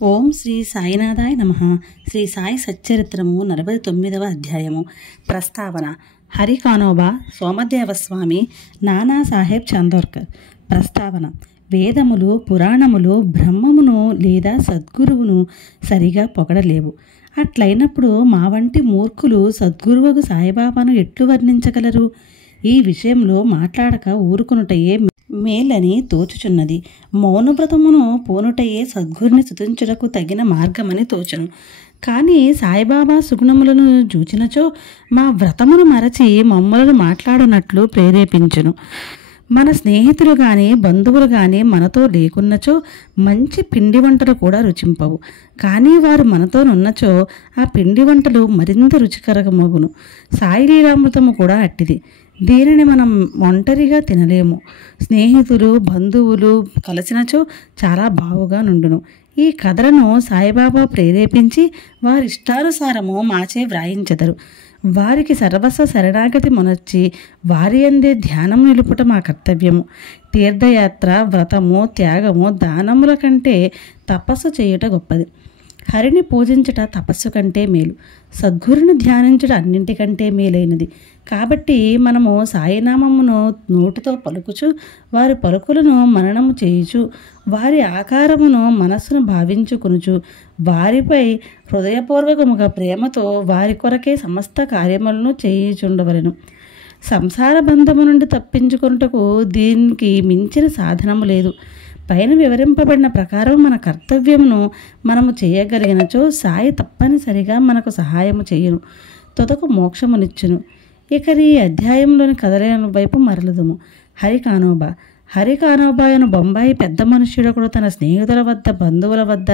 ఓం శ్రీ సాయినాథాయ నమః. శ్రీ సాయి సచ్చరిత్రము 49వ అధ్యాయము. ప్రస్తావన. హరి కానోబా సోమదేవస్వామి నానాసాహెబ్ చందోర్కర్. ప్రస్తావన. వేదములు, పురాణములు బ్రహ్మమును లేదా సద్గురువును సరిగా పొగడలేవు. అట్లయినప్పుడు మా వంటి మూర్ఖులు సద్గురువుకు సాయిబాబాను ఎట్లు వర్ణించగలరు? ఈ విషయంలో మాట్లాడక ఊరుకునుటయే మేలని తోచుచున్నది. మౌనవ్రతమును పూనుటయే సద్గురుని స్తుతించుటకు తగిన మార్గమని తోచును. కానీ సాయిబాబా సుగుణములను చూచినచో మా వ్రతమును మరచి మమ్మలను మాట్లాడునట్లు ప్రేరేపించును. మన స్నేహితులు కానీ బంధువులు కానీ మనతో లేకున్నచో మంచి పిండి వంటలు కూడా రుచింపవు. కానీ వారు మనతోనున్నచో ఆ పిండి వంటలు మరింత రుచికరమగును. సాయి లీలామృతము కూడా అట్టిది. దీనిని మనం ఒంటరిగా తినలేము. స్నేహితులు బంధువులు కలిసినచో చాలా బావుగా నుండును. ఈ కథలను సాయిబాబా ప్రేరేపించి వారి ఇష్టానుసారము మాచే వ్రాయించెదరు. వారికి సర్వస్వ శరణాగతి మునర్చి వారి అందే ధ్యానం నిలుపుట మా కర్తవ్యము. తీర్థయాత్ర, వ్రతము, త్యాగము, దానముల కంటే తపస్సు చేయుట గొప్పది. హరిని పూజించుట తపస్సు కంటే మేలు. సద్గురుని ధ్యానించుట అన్నింటికంటే మేలైనది. కాబట్టి మనము సాయినామమును నోటితో పలుకుచు వారి పలుకులను మననము చేయుచు వారి ఆకారమును మనస్సును భావించుకొనుచు వారిపై హృదయపూర్వకముగా ప్రేమతో వారి కొరకే సమస్త కార్యములను చేయుచుండవలెను. సంసార బంధము నుండి తప్పించుకొనుటకు దీనికి మించిన సాధనము లేదు. పైన వివరింపబడిన ప్రకారం మన కర్తవ్యమును మనము చేయగలిగినచో సాయి తప్పనిసరిగా మనకు సహాయము చేయును, తుదకు మోక్షమునిచ్చును. ఇక ఈ అధ్యాయంలోని కథల వైపు మరలదుము. హరి కానోబా. హరి కానోబాయను బొంబాయి పెద్ద మనుష్యుడొకడు తన స్నేహితుల వద్ద బంధువుల వద్ద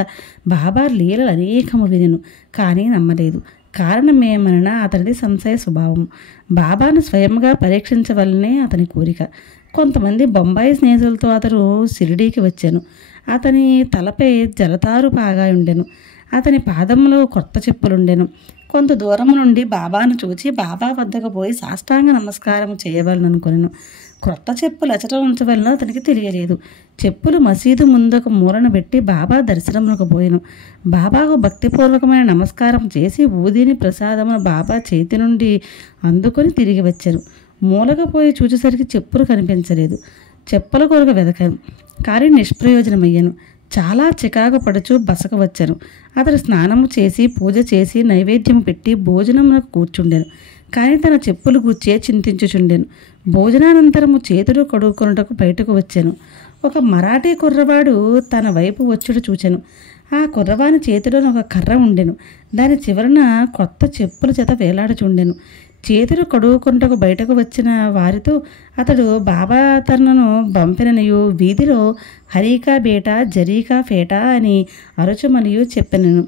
బాబా లీలలు అనేకము వినెను, కానీ నమ్మలేదు. కారణమేమనగా అతనిది సంశయ స్వభావము. బాబాను స్వయంగా పరీక్షించవలనే అతని కోరిక. కొంతమంది బొంబాయి స్నేహితులతో అతను షిరిడీకి వచ్చాను. అతని తలపై జలతారు పాగా ఉండెను. అతని పాదములో కొత్త చెప్పులుండెను. కొంత దూరం నుండి బాబాను చూచి బాబా వద్దకు పోయి సాష్టాంగ నమస్కారం చేయవలననుకొనెను. క్రొత్త చెప్పులు అచట ఉంచవలన అతనికి తెలియలేదు. చెప్పులు మసీదు ముందుకు మూలన పెట్టి బాబా దర్శనమునకు పోయెను. బాబాకు భక్తిపూర్వకమైన నమస్కారం చేసి ఊదిని ప్రసాదమును బాబా చేతి నుండి అందుకొని తిరిగి వచ్చాను. మూలగా పోయి చూచేసరికి చెప్పులు కనిపించలేదు. చెప్పుల కొరకు వెదకాను, కానీ నిష్ప్రయోజనమయ్యాను. చాలా చికాకు పడుచు బసకు వచ్చాను. అతడు స్నానము చేసి పూజ చేసి నైవేద్యం పెట్టి భోజనమునకు కూర్చుండెను, కానీ తన చెప్పులు గుచ్చే చింతించుచుండెను. భోజనానంతరము చేతులు కడుక్కొనుటకు బయటకు వచ్చాను. ఒక మరాఠీ కుర్రవాడు తన వైపు వచ్చుడు చూచాను. ఆ కుర్రవాని చేతిలో ఒక కర్ర ఉండెను. దాని చివరన కొత్త చెప్పుల చేత వేలాడుచుండెను. చేతులు కడుక్కొనుటకు బయటకు వచ్చిన వారితో అతడు బాబా తనను పంపిననియు వీధిలో హరీకా బేటా జరీకా ఫేటా అని అరుచమనియు చెప్పెనను.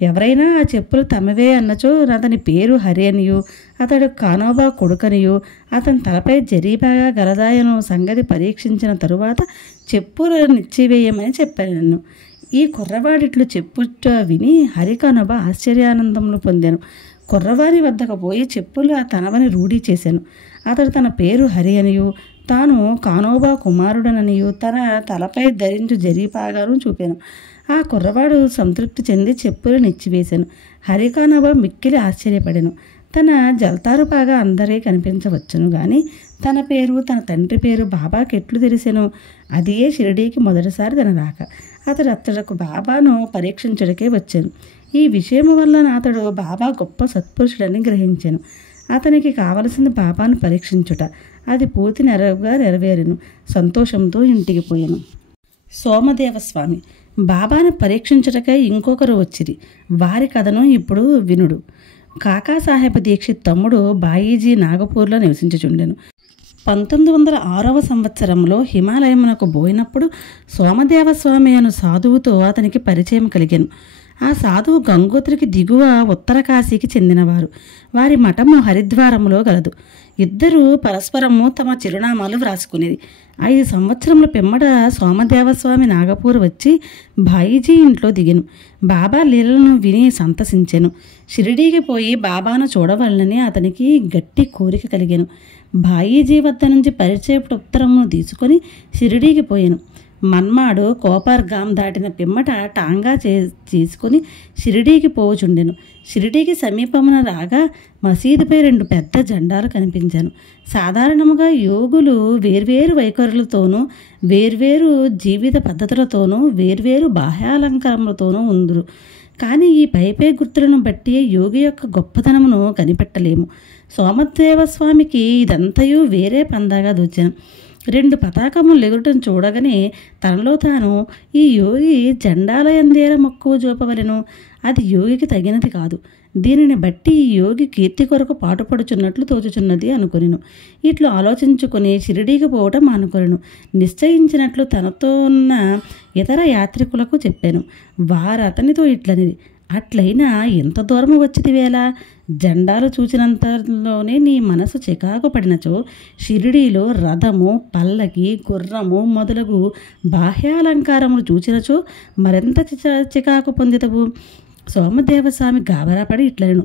ఎవరైనా ఆ చెప్పులు తమవే అన్నచో అతని పేరు హరి అనియు అతడు కానోబా కొడుకనియు అతని తలపై జరీబాగా గలదాయను సంగతి పరీక్షించిన తరువాత చెప్పులు నిచ్చివేయమని చెప్పాను. ఈ కుర్రవాడిట్లు చెప్పుట విని హరి కానోబా ఆశ్చర్యానందములు పొందాను. కుర్రవారి వద్దకు పోయి చెప్పులు తనవని రూఢీ చేశాను. అతడు తన పేరు హరి అనియు తాను కానోబా కుమారుడననియు తన తలపై ధరించు జరీపాగాను చూపాను. ఆ కుర్రవాడు సంతృప్తి చెంది చెప్పులు నిచ్చివేశాను. హరి కానోబా మిక్కిలి ఆశ్చర్యపడాను. తన జల్తారు పాగా అందరే కనిపించవచ్చును, కానీ తన పేరు తన తండ్రి పేరు బాబాకి ఎట్లు తెలిసెను? అదియే షిరిడీకి మొదటిసారి తన రాక. అతడకు బాబాను పరీక్షించడానికే వచ్చాను. ఈ విషయం వల్ల అతడు బాబా గొప్ప సత్పురుషుడని గ్రహించాను. అతనికి కావలసింది బాబాను పరీక్షించుట. అది పూర్తి నెరవేరెను. సంతోషంతో ఇంటికి పోయాను. సోమదేవస్వామి. బాబాను పరీక్షించుటకై ఇంకొకరు వచ్చిరి. వారి కథను ఇప్పుడు వినుడు. కాకాసాహెబ్ దీక్షిత్ తమ్ముడు బాయీజీ నాగపూర్లో నివసించుచుండెను. 1906వ సంవత్సరంలో హిమాలయమునకు పోయినప్పుడు సోమదేవస్వామి అను సాధువుతో అతనికి పరిచయం కలిగాను. ఆ సాధువు గంగోత్రికి దిగువ ఉత్తర కాశీకి చెందినవారు. వారి మఠము హరిద్వారములో గలదు. ఇద్దరు పరస్పరము తమ చిరునామాలు వ్రాసుకునేది. 5 సంవత్సరముల పిమ్మట సోమదేవస్వామి నాగపూర్ వచ్చి బాయీజీ ఇంట్లో దిగెను. బాబా లీలలను విని సంతసించెను. షిరిడీకి పోయి బాబాను చూడవలనని అతనికి గట్టి కోరిక కలిగాను. బాయీజీ వద్ద నుంచి పరిచయపు ఉత్తరమును తీసుకొని షిరిడీకి పోయాను. మన్మాడు కోపర్గాం దాటిన పిమ్మట టాంగా చేసుకుని షిరిడీకి పోవుచుండెను. షిరిడీకి సమీపమున రాగా మసీదుపై 2 పెద్ద జెండాలు కనిపించాను. సాధారణముగా యోగులు వేర్వేరు వైఖరులతోనూ వేర్వేరు జీవిత పద్ధతులతోనూ వేర్వేరు బాహ్యాలంకారములతోనూ ఉందురు. కానీ ఈ పైపై గుర్తులను బట్టి యోగి యొక్క గొప్పతనమును కనిపెట్టలేము. సోమదేవస్వామికి ఇదంతయు వేరే పందాగా దోచాను. 2 పతాకములు ఎగురటం చూడగానే తనలో తాను, ఈ యోగి జెండాల యందేల మక్కువ చూపవలెను, అది యోగికి తగినది కాదు. దీనిని బట్టి ఈ యోగి కీర్తి కొరకు పాటుపడుచున్నట్లు తోచుచున్నది అనుకొనెను. ఇట్లు ఆలోచించుకుని షిరిడీకి పోవటం అనుకొనెను. నిశ్చయించినట్లు తనతో ఉన్న ఇతర యాత్రికులకు చెప్పాను. వారు అతనితో ఇట్లనిది, అట్లయినా ఎంత దూరము వచ్చిదివేళ? జెండాలు చూచినంతలోనే నీ మనసు చికాకు పడినచో షిరిడీలో రథము, పల్లకి, గుర్రము మొదలగు బాహ్యాలంకారములు చూచినచో మరెంత చికాకు పొందితవు? సోమదేవస్వామి గాబరాపడి ఇట్లనెను,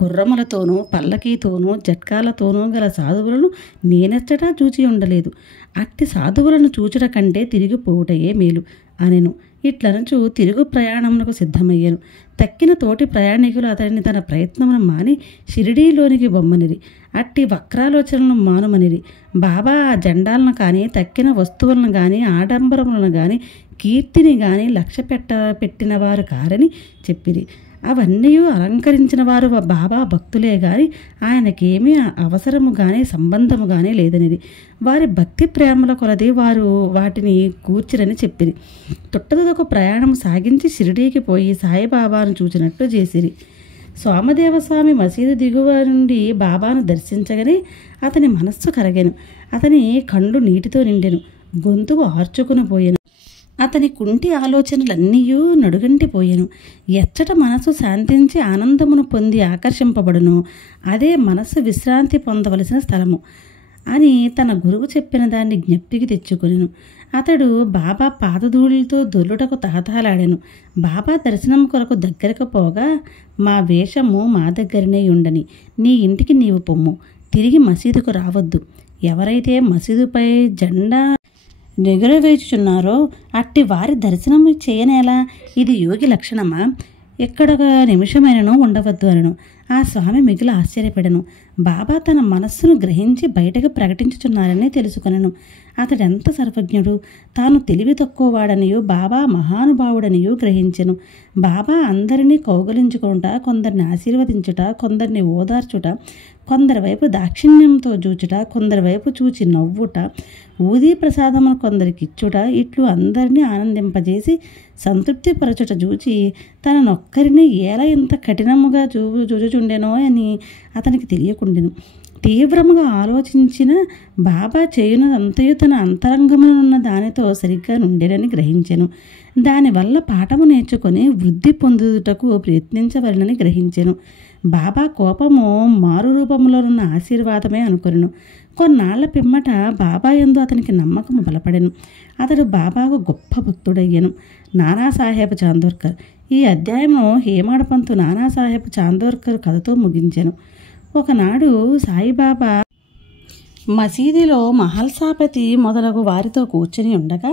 గుర్రములతోనూ పల్లకీతోనూ జట్కాలతోనూ గల సాధువులను నేనెచ్చటా చూచి ఉండలేదు. అట్టి సాధువులను చూచుట కంటే తిరిగిపోవుటయే మేలు అనెను. ఇట్లనచు తిరుగు ప్రయాణమునకు సిద్ధమయ్యాను. తక్కిన తోటి ప్రయాణికులు అతడిని తన ప్రయత్నమును మాని షిరిడీలోనికి బొమ్మనిరి. అట్టి వక్రాలోచనలను మానుమనిరి. బాబా ఆ జెండాలను కానీ తక్కిన వస్తువులను కానీ ఆడంబరములను కానీ కీర్తిని కానీ లక్ష్య పెట్టిన వారు కారని చెప్పిరి. అవన్నీ అలంకరించిన వారు బాబా భక్తులే గాని ఆయనకేమీ అవసరము కానీ సంబంధము కానీ లేదనిది. వారి భక్తి ప్రేమల కొలది వారు వాటిని కూర్చిరని చెప్పిరి. తుట్టదొక ప్రయాణం సాగించి షిరిడీకి పోయి సాయిబాబాను చూచినట్లు చేసిరి. సోమదేవస్వామి మసీదు దిగువ నుండి బాబాను దర్శించగానే అతని మనస్సు కరగెను. అతని కళ్ళు నీటితో నిండెను. గొంతుకు ఆర్చుకుని పోయెను. అతని కుంటి ఆలోచనలన్నీయూ నడుగంటిపోయెను. ఎచ్చట మనసు శాంతించి ఆనందమును పొంది ఆకర్షింపబడును అదే మనస్సు విశ్రాంతి పొందవలసిన స్థలము అని తన గురువు చెప్పిన దాన్ని జ్ఞప్తికి తెచ్చుకొనెను. అతడు బాబా పాదధూళితో దొర్లుటకు తహతహలాడాను. బాబా దర్శనం కొరకు దగ్గరకు పోగా, మా వేషము మా దగ్గరనే ఉండని, నీ ఇంటికి నీవు పొమ్ము, తిరిగి మసీదుకు రావద్దు. ఎవరైతే మసీదుపై జెండా నెగురవేచుచున్నారో అట్టి వారి దర్శనం చేయనేలా? ఇది యోగి లక్షణమా? ఎక్కడొక నిమిషమైనను ఉండవద్దు అనను. ఆ స్వామి మిగిలి ఆశ్చర్యపడను. బాబా తన మనస్సును గ్రహించి బయటకు ప్రకటించుచున్నారని తెలుసుకొనెను. అతడెంత సర్వజ్ఞుడు! తాను తెలివి తక్కువవాడనియు బాబా మహానుభావుడనియు గ్రహించెను. బాబా అందరినీ కౌగలించుకుంట, కొందరిని ఆశీర్వదించుట, కొందరిని ఓదార్చుట, కొందరి వైపు దాక్షిణ్యంతో చూచుట, కొందరి వైపు చూచి నవ్వుట, ఊదీ ప్రసాదమును కొందరికిచ్చుట, ఇట్లు అందరినీ ఆనందింపజేసి సంతృప్తి పరచుట చూచి తననొక్కరిని ఎలా ఇంత కఠినముగా చూచుచుండెనో అని అతనికి తెలియకుండెను. తీవ్రముగా ఆలోచించిన బాబా చేయునదంతయు తన అంతరంగమునున్న దానితో సరిగ్గా నుండెనని గ్రహించెను. దానివల్ల పాఠము నేర్చుకొని వృద్ధి పొందుటకు ప్రయత్నించవలనని గ్రహించెను. బాబా కోపము మారు రూపంలోనున్న ఆశీర్వాదమే అనుకొనెను. కొన్నాళ్ల పిమ్మట బాబా యందు అతనికి నమ్మకము బలపడెను. అతడు బాబాకు గొప్ప భక్తుడయ్యను. నానాసాహెబ్ చాందోర్కర్. ఈ అధ్యాయమును హేమాడపంతు నానాసాహెబ్ చాందోర్కర్ కథతో ముగించెను. ఒకనాడు సాయిబాబా మసీదులో మహల్సాపతి మొదలగు వారితో కూర్చుని ఉండగా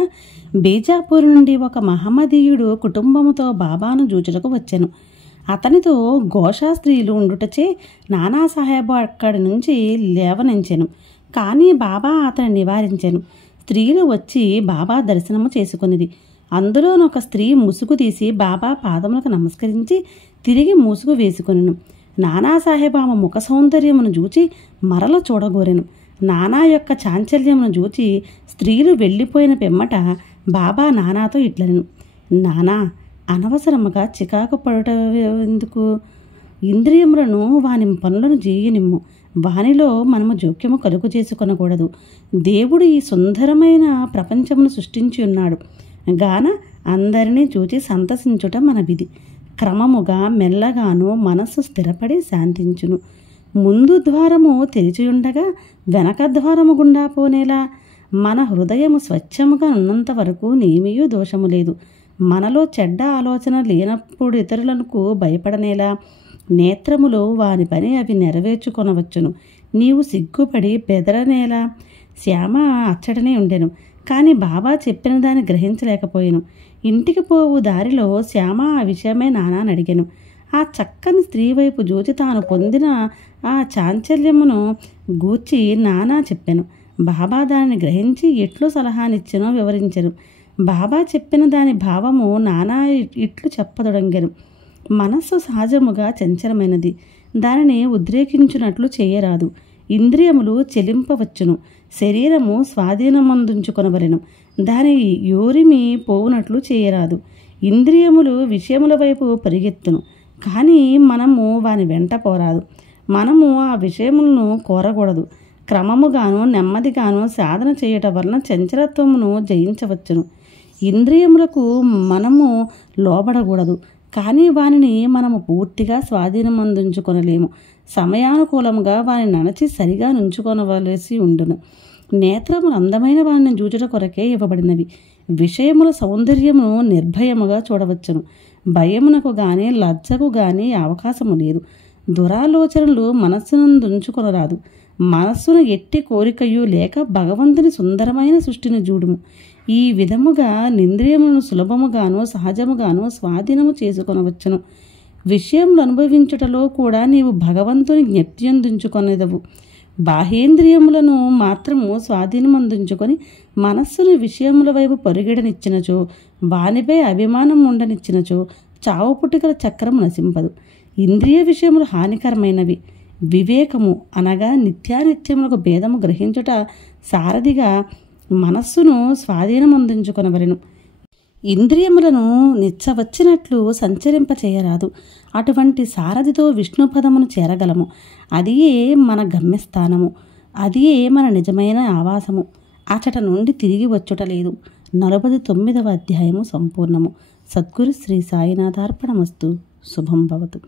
బీజాపూర్ నుండి ఒక మహమ్మదీయుడు కుటుంబముతో బాబాను చూచుటకు వచ్చెను. అతనితో ఘోషా స్త్రీలు ఉండుటచే నానాసాహెబ్ అక్కడి నుంచి లేవనించెను. కానీ బాబా అతన్ని నివారించెను. స్త్రీలు వచ్చి బాబా దర్శనము చేసుకునిది. అందులోనొక స్త్రీ ముసుగు తీసి బాబా పాదములకు నమస్కరించి తిరిగి ముసుగు వేసుకొనెను. నానాసాహెబ్ ఆమె ముఖ సౌందర్యమును చూచి మరల చూడగోరెను. నానా యొక్క చాంచల్యమును చూచి స్త్రీలు వెళ్ళిపోయిన పిమ్మట బాబా నానాతో ఇట్లనెను, నానా, అనవసరముగా చికాకు పడటెందుకు? ఇంద్రియములను వాని పనులను చేయనిమ్ము. వానిలో మనము జోక్యము కలుగు చేసుకొనకూడదు. దేవుడు ఈ సుందరమైన ప్రపంచమును సృష్టించి ఉన్నాడు గాన అందరినీ చూచి సంతసించుట మన విధి. క్రమముగా మెల్లగాను మనస్సు స్థిరపడి శాంతించును. ముందు ద్వారము తెరిచియుండగా వెనక ద్వారము గుండా పోనేలా? మన హృదయము స్వచ్ఛముగా ఉన్నంత వరకు నేమియూ దోషము లేదు. మనలో చెడ్డ ఆలోచన లేనప్పుడు ఇతరులకు భయపడనేలా? నేత్రములు వాని పని అవి నెరవేర్చుకొనవచ్చును. నీవు సిగ్గుపడి బెదరనేలా? శ్యామ అచ్చటనే ఉండెను. కానీ బాబా చెప్పిన దాన్ని గ్రహించలేకపోయాను. ఇంటికి పోవు దారిలో శ్యామ ఆ విషయమే నానాని అడిగాను. ఆ చక్కని స్త్రీ వైపు చూచి తాను పొందిన ఆ చాంచల్యమును గూర్చి నానా చెప్పాను. బాబా దానిని గ్రహించి ఎట్లు సలహానిచ్చినో వివరించెను. బాబా చెప్పిన దాని భావము నానా ఇట్లు చెప్పదొడంగెను. మనస్సు సహజముగా చంచలమైనది, దానిని ఉద్రేకించునట్లు చేయరాదు. ఇంద్రియములు చెలింపవచ్చును, శరీరము స్వాధీనమందుంచుకొనవలెను, దాని యోరిమి పోవునట్లు చేయరాదు. ఇంద్రియములు విషయముల వైపు పరిగెత్తును, కానీ మనము వాని వెంట పోరాదు. మనము ఆ విషయములను కోరకూడదు. క్రమముగాను నెమ్మదిగాను సాధన చేయటం వలన చంచలత్వమును జయించవచ్చును. ఇంద్రియములకు మనము లోబడకూడదు, కానీ వానిని మనము పూర్తిగా స్వాధీనమందుంచుకొనలేము. సమయానుకూలముగా వానిని నడచి సరిగా నుంచుకొనవలసి ఉండును. నేత్రములు అందమైన వారిని చూచుట కొరకే ఇవ్వబడినవి. విషయముల సౌందర్యమును నిర్భయముగా చూడవచ్చును. భయమునకు గాని లజ్జకు గాని అవకాశము లేదు. దురాలోచనలు మనస్సునందుంచుకొనరాదు. మనస్సును ఎట్టి కోరికయు లేక భగవంతుని సుందరమైన సృష్టిని చూడుము. ఈ విధముగా నింద్రియములను సులభముగాను సహజముగాను స్వాధీనము చేసుకొనవచ్చును. విషయములు అనుభవించుటలో కూడా నీవు భగవంతుని జ్ఞప్తియందుంచుకొనేదవు. బాహేంద్రియములను మాత్రము స్వాధీనమందుంచుకొని మనస్సును విషయముల వైపు పరుగెడనిచ్చినచో, వానిపై అభిమానం ఉండనిచ్చినచో చావు పుట్టుకల చక్రము నశింపదు. ఇంద్రియ విషయములు హానికరమైనవి. వివేకము అనగా నిత్యానిత్యములకు భేదము గ్రహించుట సారథిగా మనస్సును స్వాధీనమందించుకొనవలెను. ఇంద్రియములను నిచ్చవచ్చినట్లు సంచరింపచేయరాదు. అటువంటి సారథితో విష్ణుపదమును చేరగలము. అదియే మన గమ్యస్థానము, అదియే మన నిజమైన ఆవాసము. అచట నుండి తిరిగి వచ్చుట లేదు. 49వ అధ్యాయము సంపూర్ణము. సద్గురు శ్రీ సాయినాథార్పణమస్తు. శుభం భవతు.